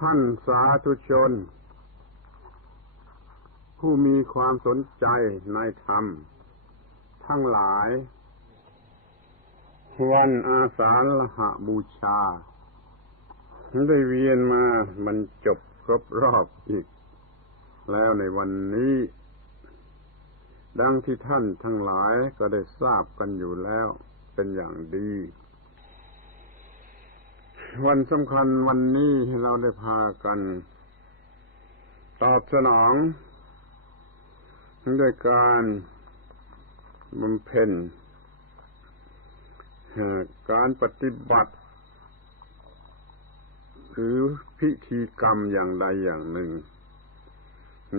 ท่านสาธุชนผู้มีความสนใจในธรรมทั้งหลายวันอาสาฬหบูชาได้เวียนมาบรรจบครบรอบอีกแล้วในวันนี้ดังที่ท่านทั้งหลายก็ได้ทราบกันอยู่แล้วเป็นอย่างดีวันสำคัญวันนี้เราได้พากันตอบสนองด้วยการบำเพ็ญการปฏิบัติหรือพิธีกรรมอย่างใดอย่างหนึ่ง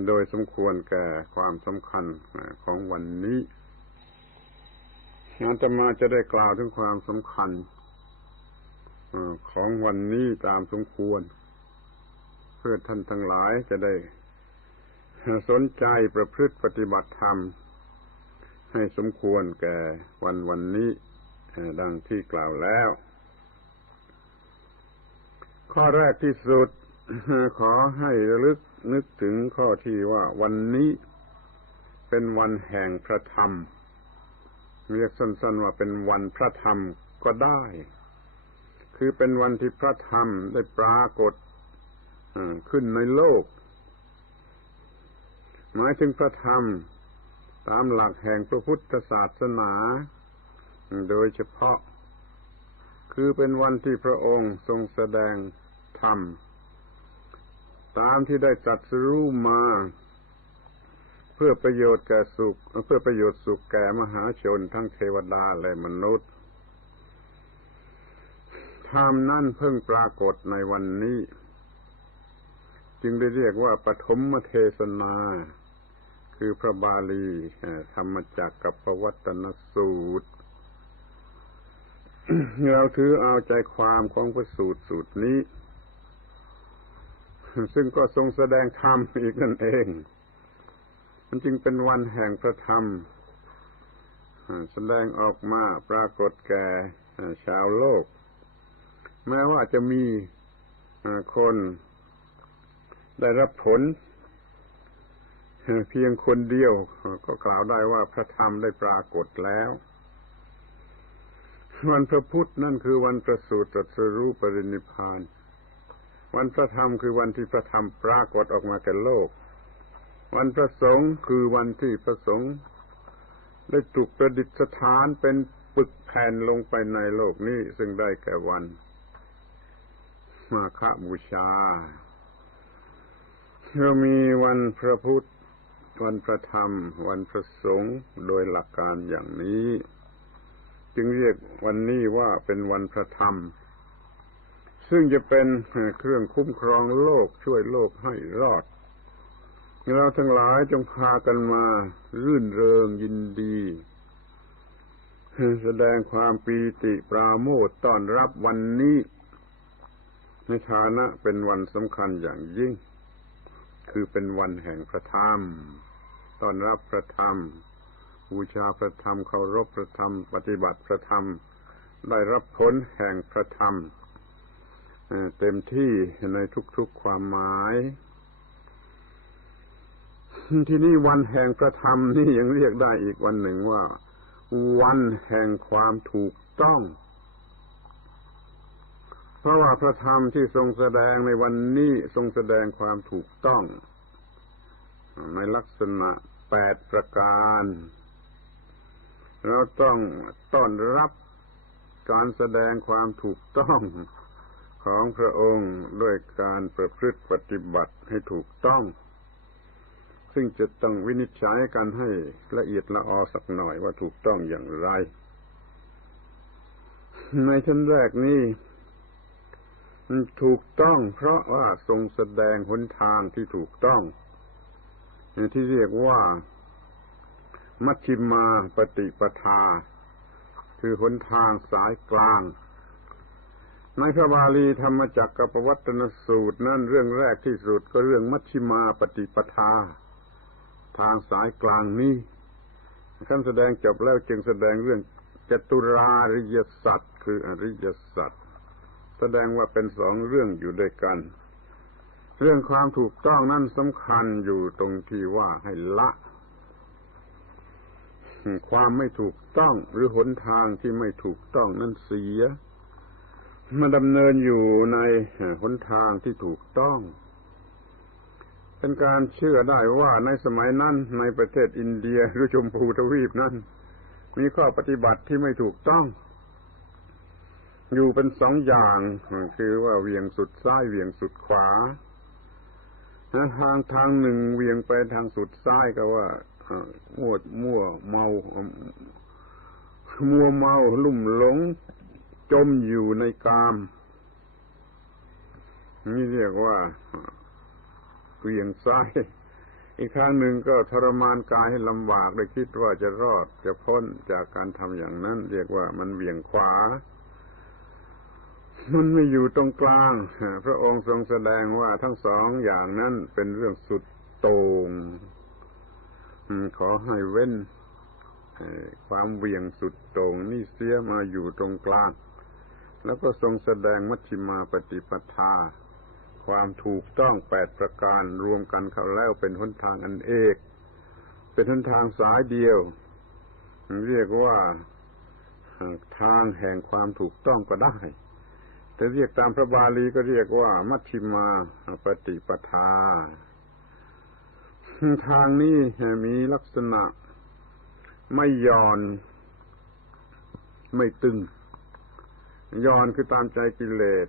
โดยสมควรแก่ความสำคัญของวันนี้อาตมาจะได้กล่าวถึงความสำคัญของวันนี้ตามสมควรเพื่อท่านทั้งหลายจะได้สนใจประพฤติปฏิบัติธรรมให้สมควรแก่วันนี้ดังที่กล่าวแล้วข้อแรกที่สุดขอให้ระลึกนึกถึงข้อที่ว่าวันนี้เป็นวันแห่งพระธรรมเรียกสั้นๆว่าเป็นวันพระธรรมก็ได้คือเป็นวันที่พระธรรมได้ปรากฏขึ้นในโลกหมายถึงพระธรรมตามหลักแห่งพระพุทธศาสนาโดยเฉพาะคือเป็นวันที่พระองค์ทรงแสดงธรรมตามที่ได้ตรัสรู้มาเพื่อประโยชน์แก่สุขเพื่อประโยชน์สุขแก่มหาชนทั้งเทวดาและมนุษย์ธรรมนั้นเพิ่งปรากฏในวันนี้จึงได้เรียกว่าปฐมเทศนาคือพระบาลีธรรมจักรกับปวัตตนสูตรเราถือเอาใจความของพระสูตรนี้ซึ่งก็ทรงแสดงธรรมอีกนั่นเองมันจึงเป็นวันแห่งพระธรรมแสดงออกมาปรากฏแก่ชาวโลกแม้ว่าจะมีคนได้รับผลเพียงคนเดียวก็กล่าวได้ว่าพระธรรมได้ปรากฏแล้ววันพระพุธนั่นคือวันประสูติตรัสรู้ปรินิพพานวันพระธรรมคือวันที่พระธรรมปรากฏออกมาแก่โลกวันพระสงฆ์คือวันที่พระสงฆ์ได้ถูกประดิษฐานเป็นปึกแผ่นลงไปในโลกนี้ซึ่งได้แก่วันมาฆบูชาเรามีวันพระพุธวันพระธรรมวันพระสงฆ์โดยหลักการอย่างนี้จึงเรียกวันนี้ว่าเป็นวันพระธรรมซึ่งจะเป็นเครื่องคุ้มครองโลกช่วยโลกให้รอดเราทั้งหลายจงพากันมารื่นเริงยินดีแสดงความปีติปราโมทย์ต้อนรับวันนี้ในฐานะเป็นวันสำคัญอย่างยิ่งคือเป็นวันแห่งพระธรรมต้อนรับพระธรรมบูชาพระธรรมเคารพพระธรรมปฏิบัติพระธรรมได้รับผลแห่งพระธรรมเต็มที่ในทุกๆความหมายที่นี่วันแห่งพระธรรมนี่ยังเรียกได้อีกวันหนึ่งว่าวันแห่งความถูกต้องเพราะว่าพระธรรมที่ทรงแสดงในวันนี้ทรงแสดงความถูกต้องในลักษณะ8ประการเราต้องต้อนรับการแสดงความถูกต้องของพระองค์ด้วยการประพฤติปฏิบัติให้ถูกต้องซึ่งจะต้องวินิจฉัยกันให้ละเอียดละออสักหน่อยว่าถูกต้องอย่างไรในชั้นแรกนี้ถูกต้องเพราะว่าทรงแสดงหนทางที่ถูกต้องที่เรียกว่ามัชฌิมาปฏิปทาคือหนทางสายกลางในพระบาลีธรรมจักรกับปวัตตนสูตรนั่นเรื่องแรกที่สุดก็เรื่องมัชฌิมาปฏิปทาทางสายกลางนี้ท่านแสดงจบแล้วจึงแสดงเรื่องจตุราริยสัจคืออริยสัจแสดงว่าเป็น2เรื่องอยู่ด้วยกัน เรื่องความถูกต้องนั้นสำคัญอยู่ตรงที่ว่าให้ละความไม่ถูกต้องหรือหนทางที่ไม่ถูกต้องนั้นเสียมาดำเนินอยู่ในหนทางที่ถูกต้องเป็นการเชื่อได้ว่าในสมัยนั้นในประเทศอินเดียหรือชมพูทวีปนั้นมีข้อปฏิบัติที่ไม่ถูกต้องอยู่เป็นสองอย่างคือว่าเวียงสุดซ้ายเวียงสุดขวาทางหนึ่งเวียงไปทางสุดซ้ายก็ว่ามั่วเมาลุ่มหลงจมอยู่ในกามนี่เรียกว่าเวียงซ้ายอีกทางหนึ่งก็ทรมานกายให้ลำบากได้คิดว่าจะรอดจะพ้นจากการทำอย่างนั้นเรียกว่ามันเวียงขวามันไม่อยู่ตรงกลางพระองค์ทรงแสดงว่าทั้งสองอย่างนั้นเป็นเรื่องสุดโต่งขอให้เว้นความเวียงสุดโต่งนี่เสียมาอยู่ตรงกลางแล้วก็ทรงแสดงมัชฌิมาปฏิปทาความถูกต้อง8ประการรวมกันเข้าแล้วเป็นหนทางอันเอกเป็นหนทางสายเดียวเรียกว่าทางแห่งความถูกต้องก็ได้แต่เรียกตามพระบาลีก็เรียกว่ามัชฌิมาปฏิปทาทางนี้มีลักษณะไม่หย่อนไม่ตึงหย่อนคือตามใจกิเลส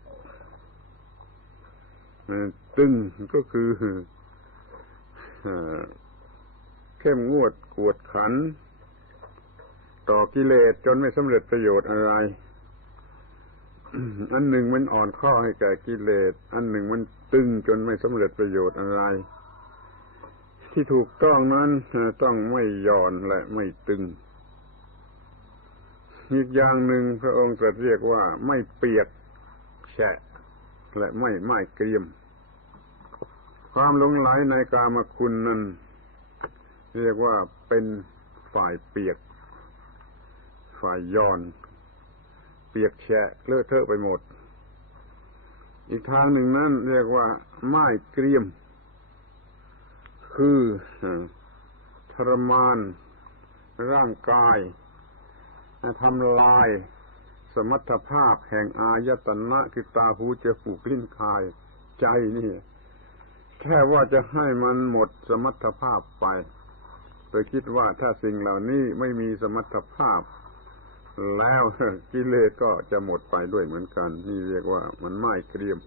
ตึงก็คือเข้มงวดกวดขันต่อกิเลสจนไม่สำเร็จประโยชน์อะไรอันหนึ่งมันอ่อนข้อให้แก่กิเลสอันหนึ่งมันตึงจนไม่สำเร็จประโยชน์อะไรที่ถูกต้องนั้นต้องไม่หย่อนและไม่ตึงอีกอย่างหนึ่งพระองค์ตรัสเรียกว่าไม่เปียกแฉะและไม่เกรียมความหลงไหลในกามคุณนั้นเรียกว่าเป็นฝ่ายเปียกฝ่ายหย่อนเปียกแฉะเลอะเทอะไปหมดอีกทางหนึ่งนั้นเรียกว่าไม่เกรียมคือทรมานร่างกายทำลายสมรรถภาพแห่งอายตนะคือตาหูจมูกลิ้นกายใจนี่แค่ว่าจะให้มันหมดสมรรถภาพไปโดยคิดว่าถ้าสิ่งเหล่านี้ไม่มีสมรรถภาพแล้วกิเลสก็จะหมดไปด้วยเหมือนกันนี่เรียกว่ามันไม่เกรียม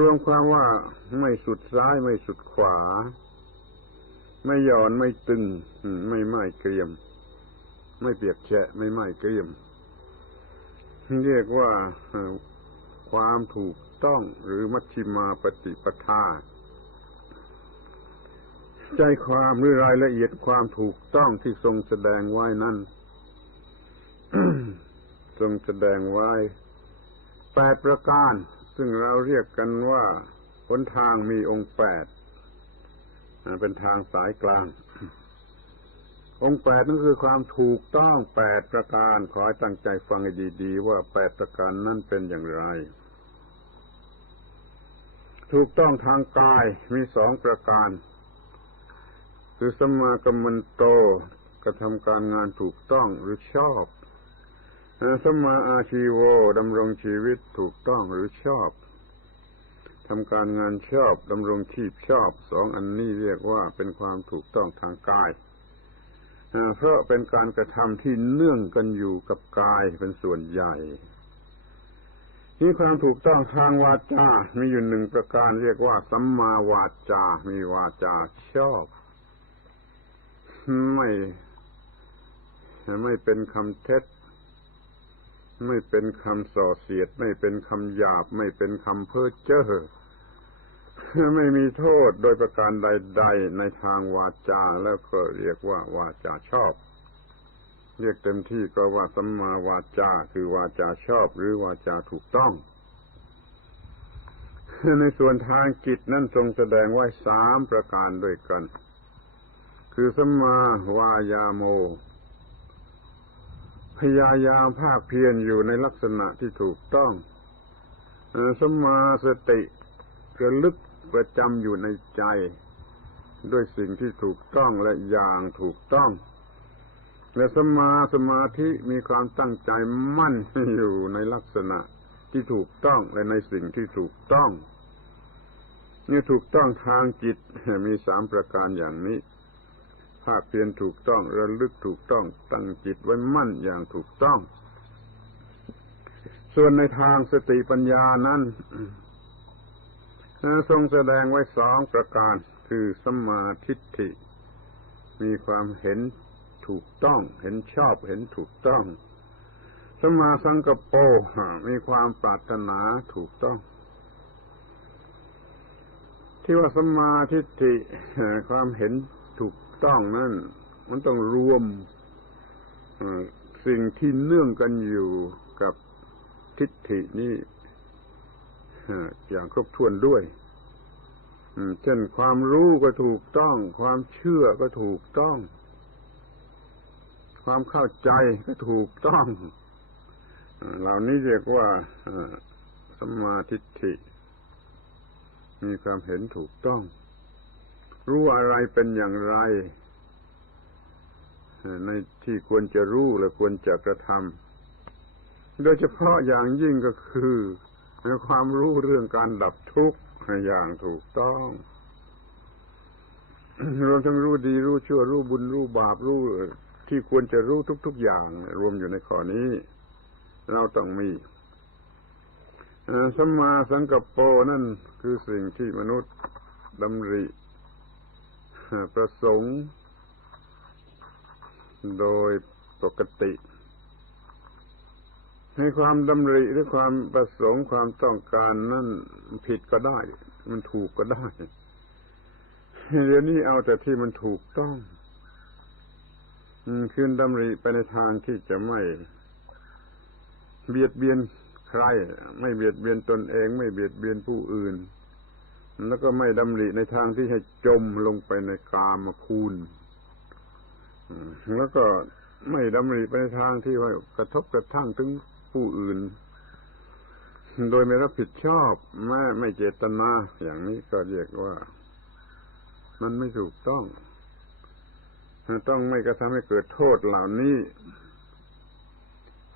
รวมความว่าไม่สุดซ้ายไม่สุดขวาไม่หย่อนไม่ตึงไม่เกรียมไม่เปียกแฉะไม่เกรียมเรียกว่าความถูกต้องหรือมัชฌิมาปฏิปทาใจความหรือรายละเอียดความถูกต้องที่ทรงแสดงไว้นั้น ทรงแสดงไว้8ประการซึ่งเราเรียกกันว่าหนทางมีองค์8เป็นทางสายกลางองค์8นั่นคือความถูกต้อง8ประการขอให้ตั้งใจฟังให้ดีๆว่า8ประการนั้นเป็นอย่างไรถูกต้องทางกายมี2ประการคือสัมมากัมมันโตกระทำการงานถูกต้องหรือชอบสัมมาอาชีโวดำรงชีวิตถูกต้องหรือชอบทำการงานชอบดำรงชีพชอบ2อันนี้เรียกว่าเป็นความถูกต้องทางกายเพราะเป็นการกระทำที่เนื่องกันอยู่กับกายเป็นส่วนใหญ่นี่ความถูกต้องทางวาจามีอยู่1ประการเรียกว่าสัมมาวาจามีวาจาชอบไม่เป็นคำเท็จไม่เป็นคำส่อเสียดไม่เป็นคำหยาบไม่เป็นคำเพ้อเจ้อไม่มีโทษโดยประการใดๆในทางวาจาแล้วก็เรียกว่าวาจาชอบเรียกเต็มที่ก็ว่าสัมมาวาจาคือวาจาชอบหรือวาจาถูกต้องในส่วนทางจิตนั้นทรงแสดงไว้3ประการด้วยกันคือสัมมาวายาโมพยายามภาคเพียรอยู่ในลักษณะที่ถูกต้อง สัมมาสติระลึกประจำอยู่ในใจด้วยสิ่งที่ถูกต้องและอย่างถูกต้องและสัมมาสมาธิมีความตั้งใจมั่นอยู่ในลักษณะที่ถูกต้องและในสิ่งที่ถูกต้องนี่ถูกต้องทางจิตมี3ประการอย่างนี้ภาคเพียรถูกต้องระลึกถูกต้องตั้งจิตไว้มั่นอย่างถูกต้องส่วนในทางสติปัญญานั้นทรงแสดงไว้2ประการคือสัมมาทิฏฐิมีความเห็นถูกต้องเห็นชอบเห็นถูกต้องสัมมาสังกัปโปมีความปรารถนาถูกต้องที่ว่าสัมมาทิฏฐิความเห็นถูกต้องนั้นมันต้องรวมสิ่งที่เนื่องกันอยู่กับทิฏฐินี้อย่างครบถ้วนด้วยเช่นความรู้ก็ถูกต้องความเชื่อก็ถูกต้องความเข้าใจก็ถูกต้องเหล่านี้เรียกว่าสัมมาทิฏฐิมีความเห็นถูกต้องรู้อะไรเป็นอย่างไรในที่ควรจะรู้และควรจะกระทำโดยเฉพาะอย่างยิ่งก็คือความรู้เรื่องการดับทุกข์อย่างถูกต้องรวมทั้งรู้ดีรู้ชั่วรู้บุญรู้บาปรู้ที่ควรจะรู้ทุกๆอย่างรวมอยู่ในข้อนี้เราต้องมีสัมมาสังกัปโปนั่นคือสิ่งที่มนุษย์ดำริประสงค์โดยปกติให้ความดำริหรือความประสงค์ความต้องการนั้นผิดก็ได้มันถูกก็ได้เดี๋ยวนี้เอาแต่ที่มันถูกต้องคือดำริไปในทางที่จะไม่เบียดเบียนใครไม่เบียดเบียนตนเองไม่เบียดเบียนผู้อื่นแล้วก็ไม่ดำริในทางที่ให้จมลงไปในกามคุณแล้วก็ไม่ดำริไปในทางที่ว่ากระทบกระทั่งถึงผู้อื่นโดยไม่รับผิดชอบไม่เจตนาอย่างนี้ก็เรียกว่ามันไม่ถูกต้องไม่กระทำให้เกิดโทษเหล่านี้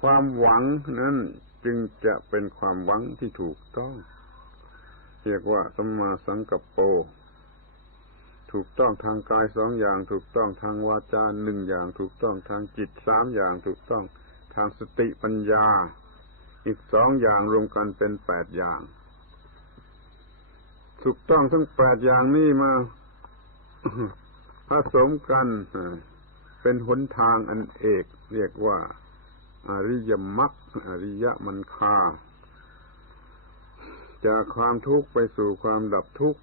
ความหวังนั้นจึงจะเป็นความหวังที่ถูกต้องเรียกว่าสัมมาสังกัปโปถูกต้องทางกาย2อย่างถูกต้องทางวาจา1อย่างถูกต้องทางจิต3อย่างถูกต้องทางสติปัญญาอีก2อย่างรวมกันเป็น8อย่างถูกต้องทั้ง8อย่างนี้มาผสมกันเป็นหนทางอันเอกเรียกว่าอริยมรรคอริยมรรคาจากความทุกข์ไปสู่ความดับทุกข์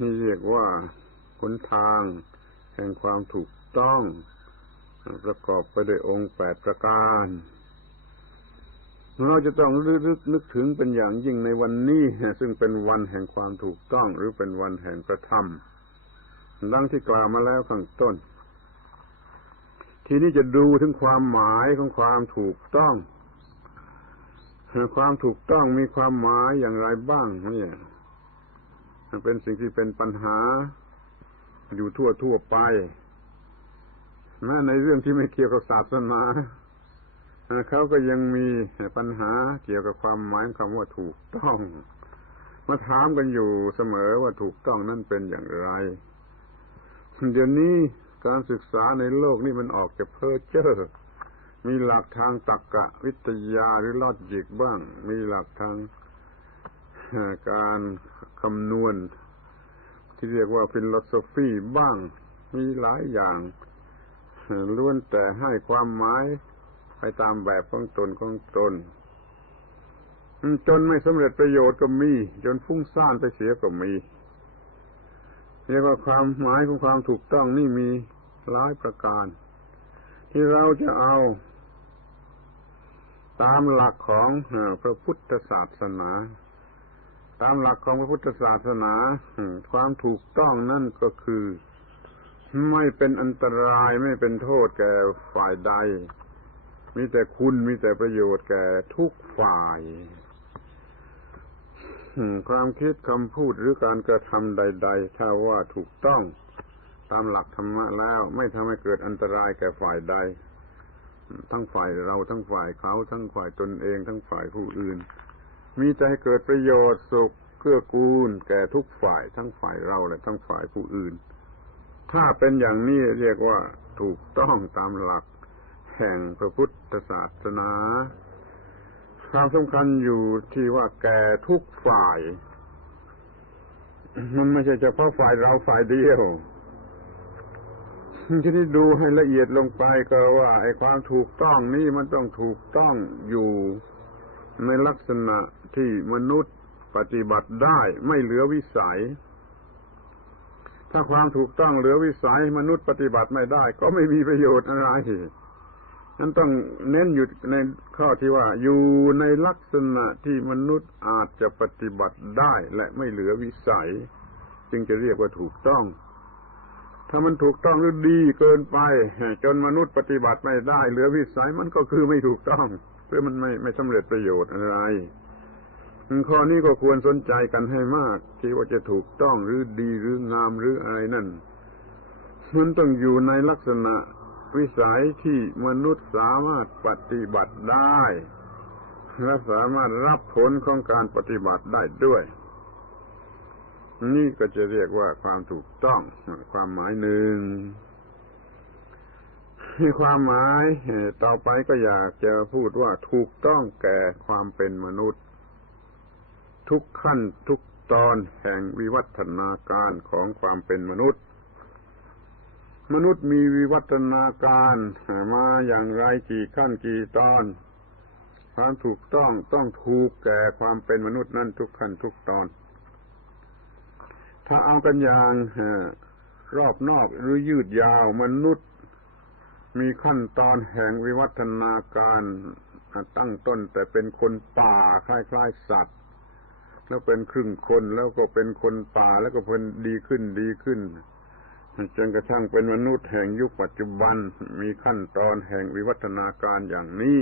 นี่เรียกว่าหนทางแห่งความถูกต้องประกอบไปด้วยองค์8ประการเราจะต้องนึกถึงเป็นอย่างยิ่งในวันนี้ซึ่งเป็นวันแห่งความถูกต้องหรือเป็นวันแห่งพระธรรมดังที่กล่าวมาแล้วข้างต้นทีนี้จะดูถึงความหมายของความถูกต้องความถูกต้องมีความหมายอย่างไรบ้างเนี่ยเป็นสิ่งที่เป็นปัญหาอยู่ทั่วไปแม้ในเรื่องที่ไม่เกี่ยวกับศาสนาเขาก็ยังมีปัญหาเกี่ยวกับความหมายคำว่าถูกต้องมาถามกันอยู่เสมอว่าถูกต้องนั่นเป็นอย่างไรเดี๋ยวนี้การศึกษาในโลกนี่มันออกจากเพ้อเจ้อมีหลักทางตรรกวิทยาหรือลอจิกบ้างมีหลักทางการคำนวณที่เรียกว่าฟิโลโซฟีบ้างมีหลายอย่างล้วนแต่ให้ความหมายไปตามแบบของตนจนไม่สำเร็จประโยชน์ก็มีจนฟุ้งซ่านไปเสียก็มีเรียกว่าความหมายของความถูกต้องนี่มีหลายประการที่เราจะเอาตามหลักของพระพุทธศาสนาตามหลักของพระพุทธศาสนาความถูกต้องนั่นก็คือไม่เป็นอันตรายไม่เป็นโทษแก่ฝ่ายใดมีแต่คุณมีแต่ประโยชน์แก่ทุกฝ่าย ความคิดคำพูดหรือการกระทำใดๆถ้าว่าถูกต้องตามหลักธรรมะแล้วไม่ทำให้เกิดอันตรายแก่ฝ่ายใดทั้งฝ่ายเราทั้งฝ่ายเขาทั้งฝ่ายตนเองทั้งฝ่ายผู้อื่นมีแต่ให้เกิดประโยชน์สุขเกื้อกูลแก่ทุกฝ่ายทั้งฝ่ายเราและทั้งฝ่ายผู้อื่นถ้าเป็นอย่างนี้เรียกว่าถูกต้องตามหลักแห่งพระพุทธศาสนาความสำคัญอยู่ที่ว่าแก่ทุกฝ่ายมันไม่ใช่เฉพาะฝ่ายเราฝ่ายเดียวทีนี้ดูให้ละเอียดลงไปก็ว่าไอ้ความถูกต้องนี่มันต้องถูกต้องอยู่ในลักษณะที่มนุษย์ปฏิบัติได้ไม่เหลือวิสัยถ้าความถูกต้องเหลือวิสัยมนุษย์ปฏิบัติไม่ได้ก็ไม่มีประโยชน์อะไรนั้นต้องเน้นอยู่ในข้อที่ว่าอยู่ในลักษณะที่มนุษย์อาจจะปฏิบัติได้และไม่เหลือวิสัยจึงจะเรียกว่าถูกต้องถ้ามันถูกต้องหรือดีเกินไปจนมนุษย์ปฏิบัติไม่ได้เหลือวิสัยมันก็คือไม่ถูกต้องหรือมันไม่สำเร็จประโยชน์อะไรข้อนี้ก็ควรสนใจกันให้มากที่ว่าจะถูกต้องหรือดีหรืองามหรืออะไรนั่นมันต้องอยู่ในลักษณะวิสัยที่มนุษย์สามารถปฏิบัติได้และสามารถรับผลของการปฏิบัติได้ด้วยนี่ก็จะเรียกว่าความถูกต้องความหมายหนึ่งความหมายต่อไปก็อยากจะพูดว่าถูกต้องแก่ความเป็นมนุษย์ทุกขั้นทุกตอนแห่งวิวัฒนาการของความเป็นมนุษย์มนุษย์มีวิวัฒนาการมาอย่างไรกี่ขั้นกี่ตอนความถูกต้องต้องถูกแก่ความเป็นมนุษย์นั้นทุกขั้นทุกตอนถ้าเอากันอย่างรอบนอกหรือยืดยาวมนุษย์มีขั้นตอนแห่งวิวัฒนาการตั้งต้นแต่เป็นคนป่าคล้ายๆสัตว์แล้วเป็นครึ่งคนแล้วก็เป็นคนป่าแล้วก็เป็นดีขึ้นจนกระทั่งเป็นมนุษย์แห่งยุคปัจจุบันมีขั้นตอนแห่งวิวัฒนาการอย่างนี้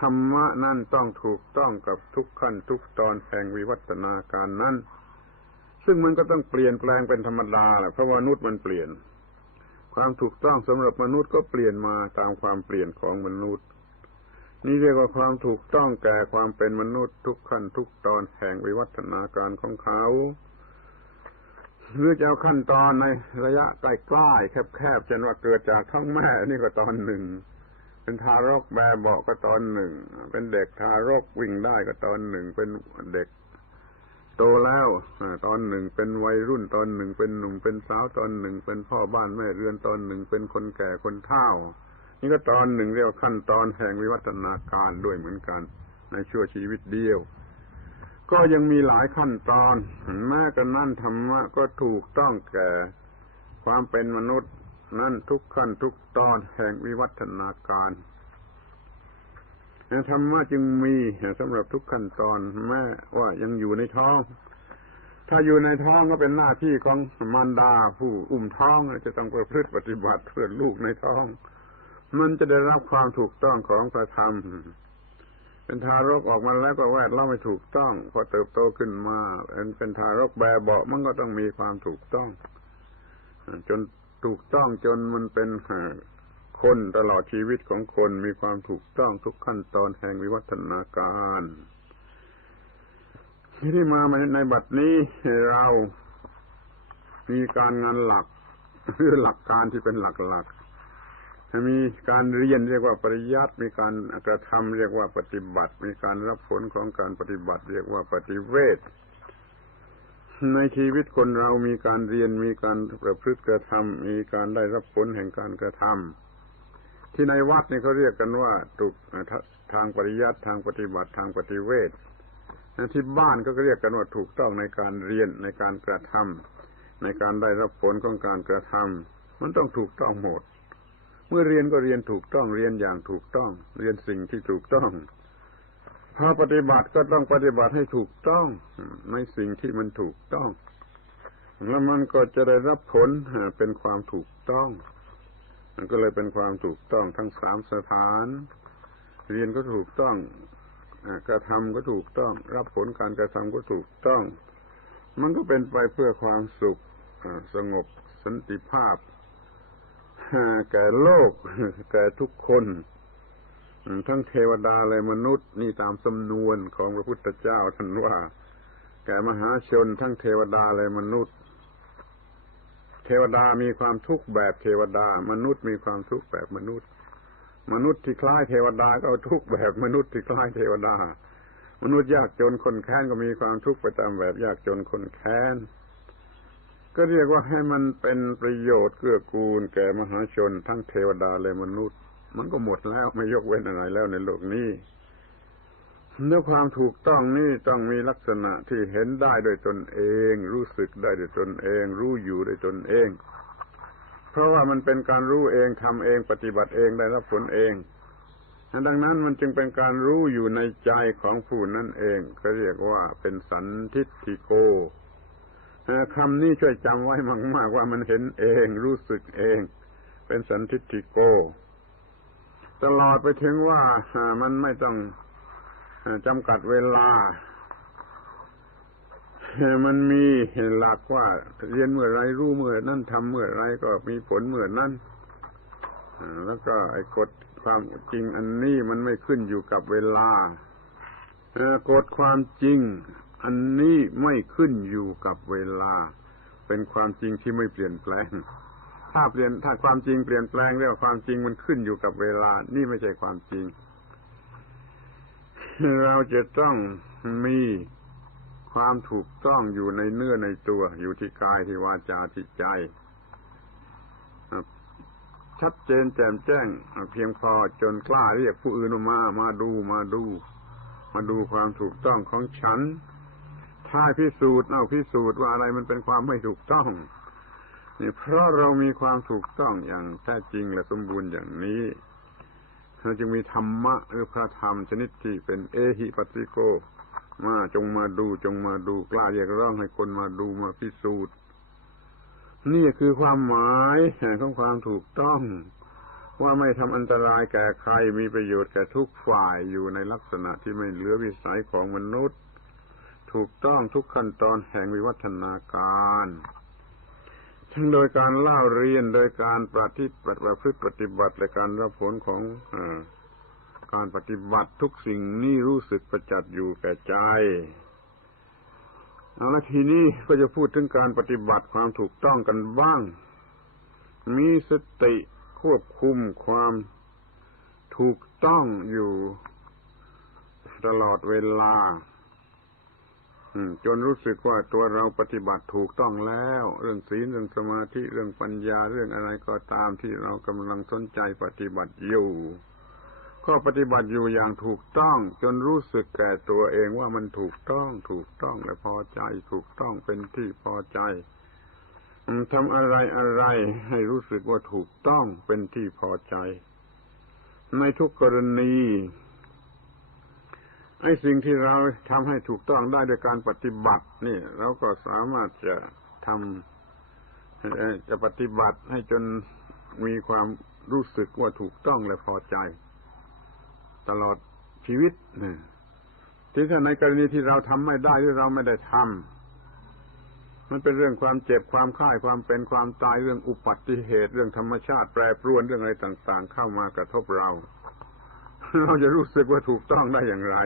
ธรรมะนั่นต้องถูกต้องกับทุกขั้นทุกตอนแห่งวิวัฒนาการนั้นซึ่งมันก็ต้องเปลี่ยนแปลงเป็นธรรมดาแหละเพราะว่ามนุษย์มันเปลี่ยนความถูกต้องสำหรับมนุษย์ก็เปลี่ยนมาตามความเปลี่ยนของมนุษย์นี่เรียกว่าความถูกต้องแก่ความเป็นมนุษย์ทุกขั้นทุกตอนแห่งวิวัฒนาการของเขาหรือจะเอาขั้นตอนในระยะใกล้ๆแคบๆเช่นว่าเกิดจากท้องแม่นี่ก็ตอนหนึ่งเป็นทารกแบเบาะก็ตอนหนึ่งเป็นเด็กทารกวิ่งได้ก็ตอนหนึ่งเป็นเด็กโตแล้วตอนหนึ่งเป็นวัยรุ่นตอนหนึ่งเป็นหนุ่มเป็นสาวตอนหนึ่งเป็นพ่อบ้านแม่เรือนตอนหนึ่งเป็นคนแก่คนเฒ่านี่ก็ตอนหนึ่งเรียกว่าขั้นตอนแห่งวิวัฒนาการด้วยเหมือนกันในชั่วชีวิตเดียวก็ยังมีหลายขั้นตอนแม้กระนั้นธรรมะก็ถูกต้องแก่ความเป็นมนุษย์นั่นทุกขั้นทุกตอนแห่งวิวัฒนาการธรรมะจึงมีสำหรับทุกขั้นตอนแม้ว่ายังอยู่ในท้องถ้าอยู่ในท้องก็เป็นหน้าที่ของมารดาผู้อุ้มท้องจะต้องประพฤติปฏิบัติเพื่อลูกในท้องมันจะได้รับความถูกต้องของพระธรรมเป็นทารกออกมาแล้วก็แวดล้อมไม่ถูกต้องพอเติบโตขึ้นมาเป็นทารกแบเบาะมันก็ต้องมีความถูกต้องจนถูกต้องจนมันเป็นคนตลอดชีวิตของคนมีความถูกต้องทุกขั้นตอนแห่งวิวัฒนาการที่มาในบัดนี้เรามีการงานหลักหรือหลักการที่เป็นหลักๆมีการเรียนเรียกว่าปริยัติมีการกระทำเรียกว่าปฏิบัติมีการรับผลของการปฏิบัติเรียกว่าปฏิเวทในชีวิตคนเรามีการเรียนมีการประพฤติกระทำมีการได้รับผลแห่งการกระทำที่ในวัดนี่เขาเรียกกันว่าถูกทางปริยัติทางปฏิบัติทางปฏิเวทที่บ้านก็เรียกกันว่าถูกต้องในการเรียนในการกระทำในการได้รับผลของการกระทำมันต้องถูกต้องหมดเมื่อเรียนก็เรียนถูกต้องเรียนอย่างถูกต้องเรียนสิ่งที่ถูกต้องพอปฏิบัติก็ต้องปฏิบัติให้ถูกต้องในสิ่งที่มันถูกต้องแล้วมันก็จะได้รับผลเป็นความถูกต้องมันก็เลยเป็นความถูกต้องทั้งสามสถานเรียนก็ถูกต้อง กระทำก็ถูกต้องรับผลการกระทำก็ถูกต้องมันก็เป็นไปเพื่อความสุขสงบสันติภาพแก่โลกแก่ทุกคนทั้งเทวดาและมนุษย์นี่ตามสำนวนของพระพุทธเจ้าท่านว่าแก่มหาชนทั้งเทวดาและมนุษย์เทวดามีความทุกข์แบบเทวดามนุษย์มีความทุกข์แบบมนุษย์มนุษย์ที่คล้ายเทวดาก็ทุกข์แบบมนุษย์ที่คล้ายเทวดามนุษย์ยากจนคนแค้นก็มีความทุกข์ไปตามแบบยากจนคนแค้นก็เรียกว่าให้มันเป็นประโยชน์เกื้อกูลแก่มหาชนทั้งเทวดาและมนุษย์มันก็หมดแล้วไม่ยกเว้นอะไรแล้วในโลกนี้เนื้อความถูกต้องนี่ต้องมีลักษณะที่เห็นได้โดยตนเองรู้สึกได้โดยตนเองรู้อยู่โดยตนเองเพราะว่ามันเป็นการรู้เองทำเองปฏิบัติเองได้รับผลเองดังนั้นมันจึงเป็นการรู้อยู่ในใจของผู้นั้นเองเขาเรียกว่าเป็นสันทิฏฐิโกคำนี้ช่วยจำไว้มากๆว่ามันเห็นเองรู้สึกเองเป็นสันทิฏฐิโกตลอดไปถึงว่ามันไม่ต้องจำกัดเวลามันมีหลักว่าเรียนเมื่อไรรู้เมื่อนั้นทำเมื่อไรก็มีผลเมื่อนั้นแล้วก็ไอ้กฎความจริงอันนี้มันไม่ขึ้นอยู่กับเวลากฎความจริงอันนี้ไม่ขึ้นอยู่กับเวลาเป็นความจริงที่ไม่เปลี่ยนแปลงถ้าความจริงเปลี่ยนแปลงเรียกว่าความจริงมันขึ้นอยู่กับเวลานี่ไม่ใช่ความจริงเราจะต้องมีความถูกต้องอยู่ในเนื้อในตัวอยู่ที่กายที่วาจาที่ใจชัดเจนแจ่มแจ้งเพียงพอจนกล้าเรียกผู้อื่นมาดูความถูกต้องของฉันถ้าพิสูจน์ว่าอะไรมันเป็นความไม่ถูกต้องนี่เพราะเรามีความถูกต้องอย่างแท้จริงและสมบูรณ์อย่างนี้เราจึงมีธรรมะหรือพระธรรมชนิดที่เป็นเอหิปัสสิโกจงมาดูกล้าเรียกร้องให้คนมาดูมาพิสูจน์นี่คือความหมายของความถูกต้องว่าไม่ทำอันตรายแก่ใครมีประโยชน์แก่ทุกฝ่ายอยู่ในลักษณะที่ไม่เหลือวิสัยของมนุษย์ถูกต้องทุกขั้นตอนแห่งวิวัฒนาการทั้งโดยการเล่าเรียนโดยการประพฤติปฏิบัติและการรับผลของการปฏิบัติทุกสิ่งนี่รู้สึกประจักษ์อยู่แก่ใจเอาละทีนี้ก็จะพูดถึงการปฏิบัติความถูกต้องกันบ้างมีสติควบคุมความถูกต้องอยู่ตลอดเวลาจนรู้สึกว่าตัวเราปฏิบัติถูกต้องแล้วเรื่องศีลเรื่องสมาธิเรื่องปัญญาเรื่องอะไรก็ตามที่เรากำลังสนใจปฏิบัติอยู่ก็ปฏิบัติอยู่อย่างถูกต้องจนรู้สึกแก่ตัวเองว่ามันถูกต้องและพอใจถูกต้องเป็นที่พอใจทำอะไรให้รู้สึกว่าถูกต้องเป็นที่พอใจในทุกกรณีไอ้สิ่งที่เราทำให้ถูกต้องได้โดยการปฏิบัตินี่เราก็สามารถจะปฏิบัติให้จนมีความรู้สึกว่าถูกต้องและพอใจตลอดชีวิตที่ถ้าในกรณีที่เราทำไม่ได้หรือเราไม่ได้ทำมันเป็นเรื่องความเจ็บความไข้ความเป็นความตายเรื่องอุบัติเหตุเรื่องธรรมชาติแปรปรวนเรื่องอะไรต่างๆเข้ามากระทบเราจะรู้สึกว่าถูกต้องได้อย่างไร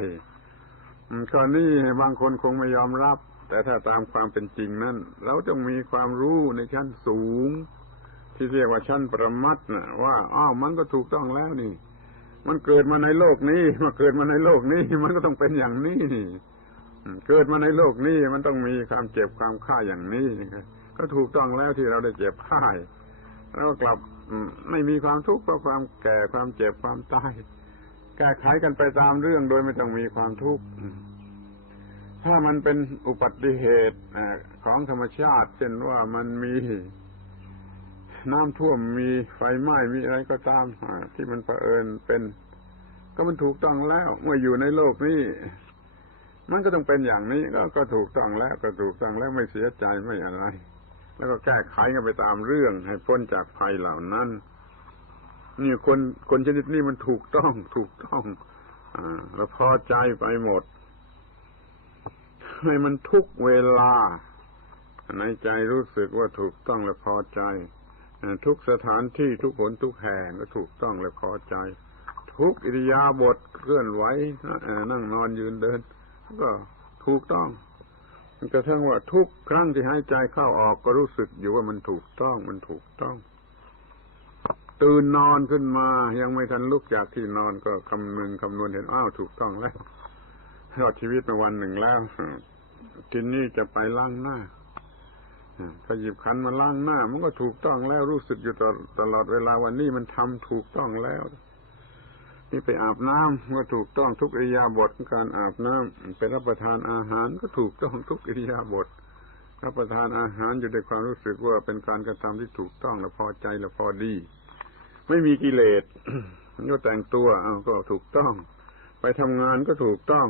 ข้อนี้บางคนคงไม่ยอมรับแต่ถ้าตามความเป็นจริงนั้นเราต้องมีความรู้ในชั้นสูงที่เรียกว่าชั้นปรมัตถ์นะว่ามันก็ถูกต้องแล้วนี่มันเกิดมาในโลกนี้มันก็ต้องเป็นอย่างนี้นี่เกิดมาในโลกนี้มันต้องมีความเจ็บความไข้อย่างนี้ก็ถูกต้องแล้วที่เราได้เจ็บไข้แล้วกลับไม่มีความทุกข์เพราะความแก่ความเจ็บความตายแก้ไขกันไปตามเรื่องโดยไม่ต้องมีความทุกข์ถ้ามันเป็นอุบัติเหตุของธรรมชาติเช่นว่ามันมีน้ำท่วมมีไฟไหม้มีอะไรก็ตามที่มันเผอิญเป็นก็มันถูกต้องแล้วเมื่ออยู่ในโลกนี้มันก็ต้องเป็นอย่างนี้ก็ถูกต้องแล้วไม่เสียใจไม่อะไรแล้วก็แก้ไขกันไปตามเรื่องให้พ้นจากภัยเหล่านั้นนี่คนชนิดนี้มันถูกต้อง แล้วพอใจไปหมดให้มันทุกเวลาในใจรู้สึกว่าถูกต้องและพอใจทุกสถานที่ทุกหนทุกแห่งก็ถูกต้องและพอใจทุกอิริยาบถเคลื่อนไหวนั่งนอนยืนเดินก็ถูกต้องกระทั่งว่าทุกครั้งที่หายใจเข้าออกก็รู้สึกอยู่ว่ามันถูกต้องมันถูกต้องตื่นนอนขึ้นมายังไม่ทันลุกจากที่นอนก็คำนวณเห็นอ้าวถูกต้องแล้วรอดชีวิตมาวันหนึ่งแล้วทีนี้จะไปล้างหน้าถ้าหยิบขันมาล้างหน้ามันก็ถูกต้องแล้วรู้สึกอยู่ตลอดเวลาวันนี้มันทำถูกต้องแล้วนี่ไปอาบน้ำก็ถูกต้องทุกอิริยาบถการอาบน้ำไปรับประทานอาหารก็ถูกต้องทุกอิริยาบถรับประทานอาหารอยู่ในความรู้สึกว่าเป็นการกระทำที่ถูกต้องและพอใจและพอดีไม่มีกิเลสก็แต่งตัวก็ถูกต้องไปทำงานก็ถูกต้อง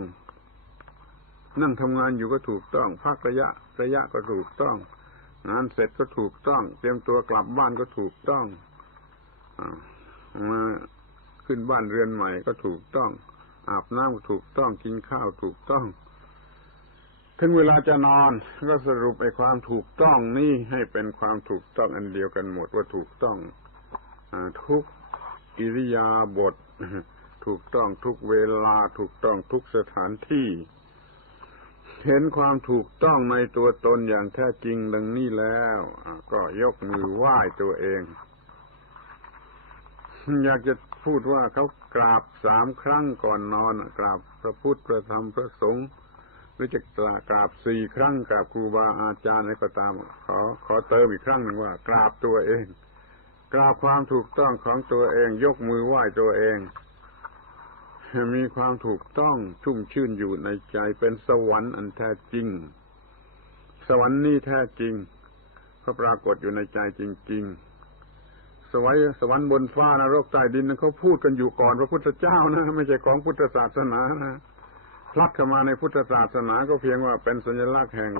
นั่งทำงานอยู่ก็ถูกต้องพักระยะก็ถูกต้องงานเสร็จก็ถูกต้องเตรียมตัวกลับบ้านก็ถูกต้องมาขึ้นบ้านเรือนใหม่ก็ถูกต้องอาบน้ำก็ถูกต้องกินข้าวถูกต้องถึงเวลาจะนอนก็สรุปไอ้ความถูกต้องนี่ให้เป็นความถูกต้องอันเดียวกันหมดว่าถูกต้องทุกอิริยาบถถูกต้องทุกเวลาถูกต้องทุกสถานที่เห็นความถูกต้องในตัวตนอย่างแท้จริงดังนี้แล้วก็ยกมือไหว้ตัวเองอยากจะพูดว่าเขากราบ3 ครั้งก่อนนอนกราบพระพุทธพระธรรมพระสงฆ์หรือจะกราบ4 ครั้งกราบครูบาอาจารย์อะไรก็ตามขอเติมอีกครั้งหนึ่งว่ากราบตัวเองกราบความถูกต้องของตัวเองยกมือไหว้ตัวเองมีความถูกต้องชุ่มชื่นอยู่ในใจเป็นสวรรค์อันแท้จริงสวรรค์นี่แท้จริงก็ปรากฏอยู่ในใจจริงๆสวรรค์บนฟ้านรกใต้ดินนั้นเขาพูดกันอยู่ก่อนพระพุทธเจ้านะไม่ใช่ของพุทธศาสนานะพลัดเข้ามาในพุทธศาสนาก็เพียงว่าเป็นสัญลักษณ์แห่ง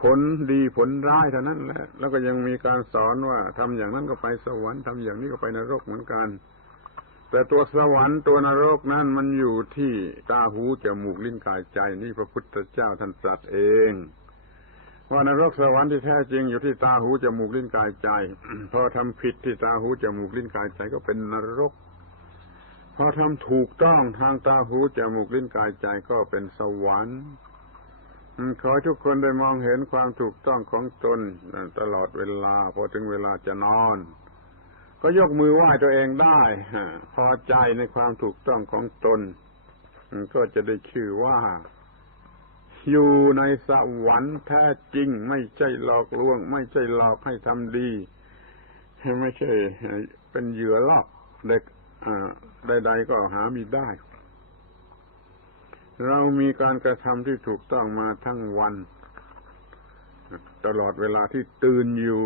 ผลดีผลร้ายเท่านั้นแหละแล้วก็ยังมีการสอนว่าทำอย่างนั้นก็ไปสวรรค์ทำอย่างนี้ก็ไปนรกเหมือนกันแต่ตัวสวรรค์ตัวนรกนั้นมันอยู่ที่ตาหูจมูกลิ้นกายใจนี่พระพุทธเจ้าท่านตรัสเองว่านรกสวรรค์ที่แท้จริงอยู่ที่ตาหูจมูกลิ้นกายใจ พอทำผิดที่ตาหูจมูกลิ้นกายใจก็เป็นนรกพอทำถูกต้องทางตาหูจมูกลิ้นกายใจก็เป็นสวรรค์ขอให้ทุกคนได้มองเห็นความถูกต้องของตนตลอดเวลาพอถึงเวลาจะนอนก็ยกมือไหว้ตัวเองได้พอใจในความถูกต้องของตนก็จะได้ชื่อว่าอยู่ในสวรรค์แท้จริงไม่ใช่หลอกลวงไม่ใช่หลอกให้ทำดีไม่ใช่เป็นเหยื่อล่อเด็กใดๆก็หามิได้เรามีการกระทำที่ถูกต้องมาทั้งวันตลอดเวลาที่ตื่นอยู่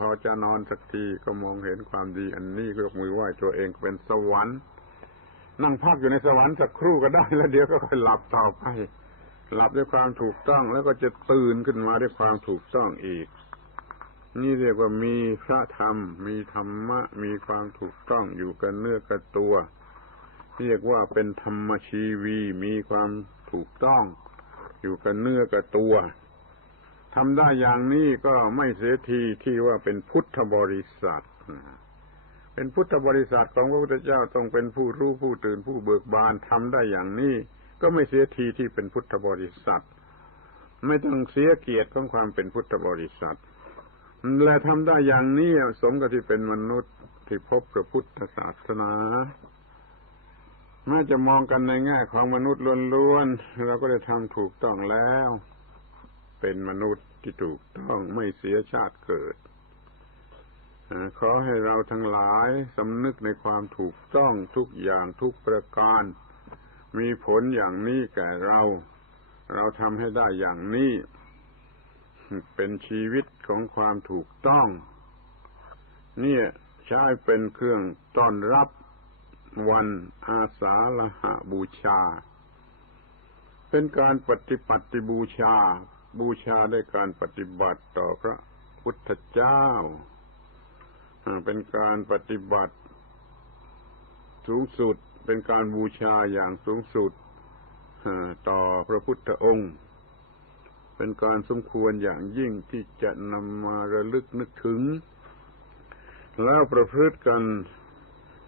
พอจะนอนสักทีก็มองเห็นความดีอันนี้ยกมือไหว้ตัวเองเป็นสวรรค์นั่งพักอยู่ในสวรรค์สักครู่ก็ได้แล้วเดี๋ยวก็ค่อยหลับต่อไปหลับด้วยความถูกต้องแล้วก็จะตื่นขึ้นมาด้วยความถูกต้องอีกนี่เรียกว่ามีพระธรรมมีธรรมะมีความถูกต้องอยู่กับเนื้อกับตัวเรียกว่าเป็นธรรมชีวีมีความถูกต้องอยู่กับเนื้อกับตัวทำได้อย่างนี้ก็ไม่เสียทีที่ว่าเป็นพุทธบริษัทเป็นพุทธบริษัทของพระพุทธเจ้าต้องเป็นผู้รู้ผู้ตื่นผู้เบิกบานทำได้อย่างนี้ก็ไม่เสียทีที่เป็นพุทธบริษัทไม่ต้องเสียเกียรติของความเป็นพุทธบริษัทและทำได้อย่างนี้สมกับที่เป็นมนุษย์ที่พบพระพุทธศาสนาแม้จะมองกันในแง่ของมนุษย์ล้วนๆเราก็ได้ทำถูกต้องแล้วเป็นมนุษย์ที่ถูกต้องไม่เสียชาติเกิดขอให้เราทั้งหลายสำนึกในความถูกต้องทุกอย่างทุกประการมีผลอย่างนี้แก่เราทำให้ได้อย่างนี้เป็นชีวิตของความถูกต้องเนี่ยใช้เป็นเครื่องต้อนรับวันอาสาฬหบูชาเป็นการปฏิบัติบูชาด้วยการปฏิบัติต่อพระพุทธเจ้าเป็นการปฏิบัติสูงสุด เป็นการบูชาอย่างสูงสุดต่อพระพุทธองค์เป็นการสมควรอย่างยิ่งที่จะนำมาระลึกนึกถึงแล้วประพฤติกัน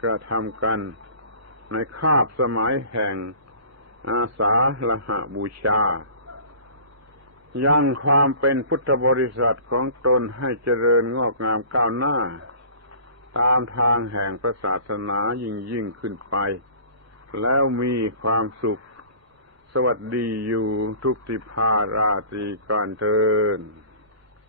กระทำกันในคาบสมัยแห่งอาสาฬหบูชายังความเป็นพุทธบริษัทของตนให้เจริญงอกงามก้าวหน้าตามทางแห่งพระศาสนายิ่งขึ้นไปแล้วมีความสุขสวัสดีอยู่ทุกทิพาราตรีการเทิน